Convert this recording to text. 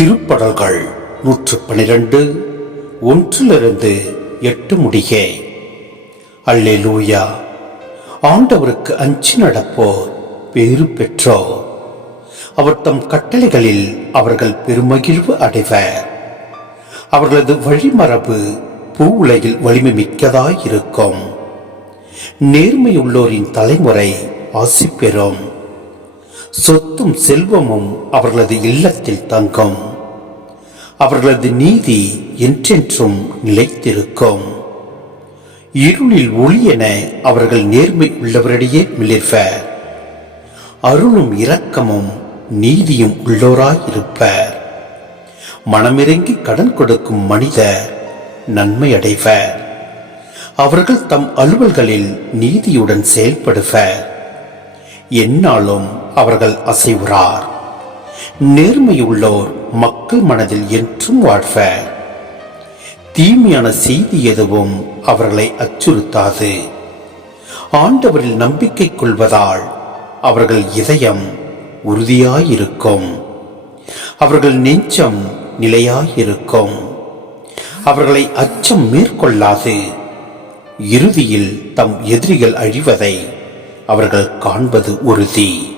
திருப்படல்கள் 112 1 8 முடிய. அல்லேலூயா. ஆண்டவருக்கு அஞ்சி நடப்போர் பேறு பெற்றோர். அவர் தம் கட்டளைகளில் அவர்கள் பெருமகிழ்வு அடைவர். அவர்களது வழிமரபு பூ உலகில் வலிமை மிக்கதாயிருக்கும். நேர்மையுள்ளோரின் தலைமுறை ஆசி பெறும். சொத்தும் செல்வமும் அவர்களது இல்லத்தில் தங்கும். அவர்களது நீதி என்றென்றும் நிலைத்திருக்கும். இருளில் ஒளி என அவர்கள் நேர்மை உள்ளவரிடையே மிளிர்வர். அருளும் இரக்கமும் நீதியும் உள்ளோராயிருப்பர். மனமிறங்கி கடன் கொடுக்கும் மனிதர் நன்மை அடைவர். அவர்கள் தம் அலுவல்களில் நீதியுடன் செயல்படுவர். எந்நாளும் அவர்கள் அசைவுறார். நேர்மையுள்ளோர் மக்கள் மனதில் என்றும் வாழ்வர். தீமையான செய்தி எதுவும் அவர்களை அச்சுறுத்தாது. ஆண்டவரில் நம்பிக்கை கொள்வதால் அவர்கள் இதயம் உறுதியாயிருக்கும். அவர்கள் நெஞ்சம் நிலையாயிருக்கும். அவர்களை அச்சம் மேற்கொள்ளாது. இறுதியில் தம் எதிரிகள் அழிவதை அவர்கள் காண்பது உறுதி.